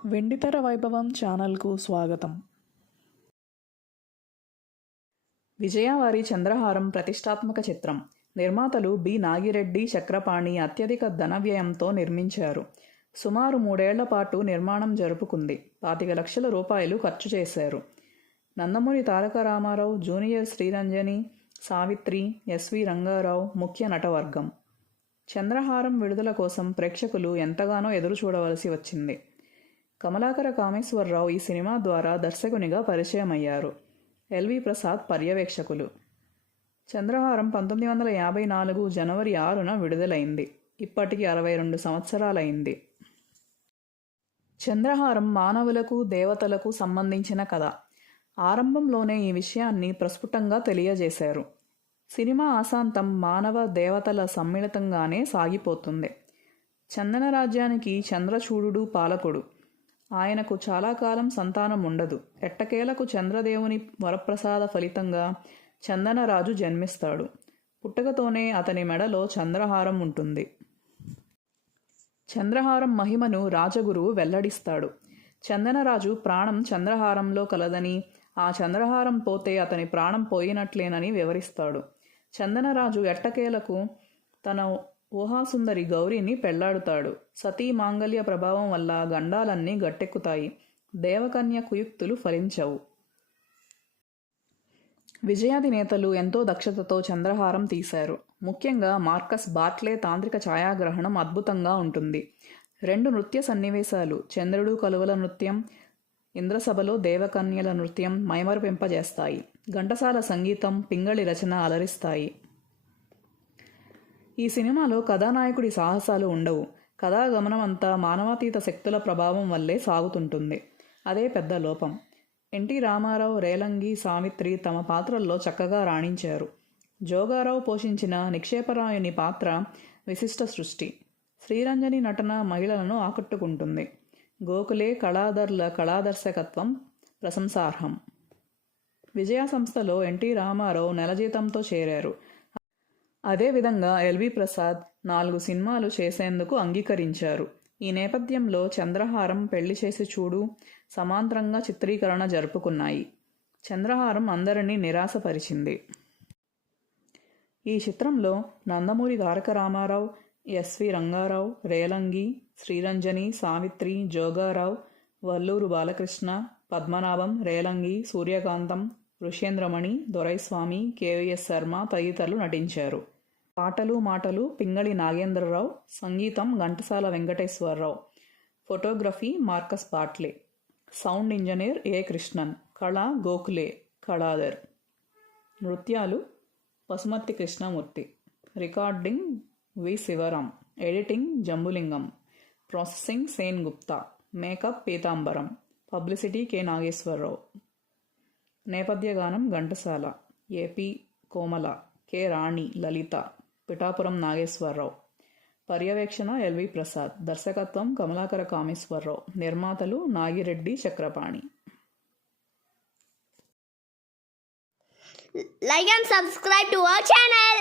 వెండితెర వైభవం ఛానల్కు స్వాగతం. విజయ వారి చంద్రహారం ప్రతిష్టాత్మక చిత్రం. నిర్మాతలు బి. నాగిరెడ్డి, చక్రపాణి అత్యధిక ధన వ్యయంతో నిర్మించారు. సుమారు 3 ఏళ్ల పాటు నిర్మాణం జరుపుకుంది. 25 లక్షల రూపాయలు ఖర్చు చేశారు. నందమూరి తారక రామారావు, జూనియర్ శ్రీరంజని, సావిత్రి, ఎస్వి రంగారావు ముఖ్య నటవర్గం. చంద్రహారం విడుదల కోసం ప్రేక్షకులు ఎంతగానో ఎదురు చూడవలసి వచ్చింది. కమలాకర కామేశ్వరరావు ఈ సినిమా ద్వారా దర్శకునిగా పరిచయమయ్యారు. ఎల్వి ప్రసాద్ పర్యవేక్షకులు. చంద్రహారం 1954 జనవరి 6న విడుదలైంది. ఇప్పటికి 62 సంవత్సరాలైంది. చంద్రహారం మానవులకు, దేవతలకు సంబంధించిన కథ. ఆరంభంలోనే ఈ విషయాన్ని ప్రస్ఫుటంగా తెలియజేశారు. సినిమా ఆశాంతం మానవ దేవతల సమ్మిళితంగానే సాగిపోతుంది. చందన రాజ్యానికి చంద్రచూడుడు పాలకుడు. ఆయనకు చాలా కాలం సంతానం ఉండదు. ఎట్టకేలకు చంద్రదేవుని వరప్రసాద ఫలితంగా చందనరాజు జన్మిస్తాడు. పుట్టకతోనే అతని మెడలో చంద్రహారం ఉంటుంది. చంద్రహారం మహిమను రాజగురువు వెల్లడిస్తాడు. చందనరాజు ప్రాణం చంద్రహారంలో కలదని, ఆ చంద్రహారం పోతే అతని ప్రాణం పోయినట్లేనని వివరిస్తాడు. చందనరాజు ఎట్టకేలకు తన ఊహాసుందరి గౌరీని పెళ్లాడుతాడు. సతీ మాంగల్య ప్రభావం వల్ల గండాలన్నీ గట్టెక్కుతాయి. దేవకన్య కుయుక్తులు ఫలించవు. విజయాధినేతలు ఎంతో దక్షతతో చంద్రహారం తీశారు. ముఖ్యంగా మార్కస్ బార్ట్లే తాంత్రిక ఛాయాగ్రహణం అద్భుతంగా ఉంటుంది. 2 నృత్య సన్నివేశాలు, చంద్రుడు కలువల నృత్యం, ఇంద్రసభలో దేవకన్యల నృత్యం మైమరిపింపజేస్తాయి. ఘంటసాల సంగీతం, పింగళి రచన అలరిస్తాయి. ఈ సినిమాలో కథానాయకుడి సాహసాలు ఉండవు. కథాగమనం అంతా మానవాతీత శక్తుల ప్రభావం వల్లే సాగుతుంటుంది. అదే పెద్ద లోపం. ఎన్టీ రామారావు, రేలంగి, సావిత్రి తమ పాత్రల్లో చక్కగా రాణించారు. జోగారావు పోషించిన నిక్షేపరాయుని పాత్ర విశిష్ట సృష్టి. శ్రీరంజని నటన మహిళలను ఆకట్టుకుంటుంది. గోఖలే, కళాధర్ల కళాదర్శకత్వం ప్రశంసార్హం. విజయ సంస్థలో ఎన్టీ రామారావు నెల జీతంతో చేరారు. అదేవిధంగా ఎల్వి ప్రసాద్ 4 సినిమాలు చేసేందుకు అంగీకరించారు. ఈ నేపథ్యంలో చంద్రహారం, పెళ్లి చేసి చూడు సమాంతరంగా చిత్రీకరణ జరుపుకున్నాయి. చంద్రహారం అందరినీ నిరాశపరిచింది. ఈ చిత్రంలో నందమూరి తారక రామారావు, ఎస్వి రంగారావు, రేలంగి, శ్రీరంజని, సావిత్రి, జోగారావు, వల్లూరు బాలకృష్ణ, పద్మనాభం, రేలంగి, సూర్యకాంతం, ఋష్యేంద్రమణి, దొరైస్వామి, కెవిఎస్ శర్మ తదితరులు నటించారు. పాటలు మాటలు పింగళి నాగేంద్రరావు, సంగీతం Ghantasala Venkateswara Rao, photography Marcus Bartley, sound engineer A. Krishnan, కళ గోఖలే, కళాధర్, నృత్యాలు Pasumarthi Krishnamurthy, recording V. Sivaram, editing Jambulingam, processing Sen Gupta, makeup Pitambaram, publicity K. Nageswara Rao, నేపథ్య గానం ఘంటసాల, ఏపీ కోమల, కె. రాణి, లలిత, పిఠాపురం నాగేశ్వరరావు, పర్యవేక్షణ ఎల్వి ప్రసాద్, దర్శకత్వం కమలాకర కామేశ్వరరావు, నిర్మాతలు Nagireddy, Chakrapani. Like and subscribe to our channel.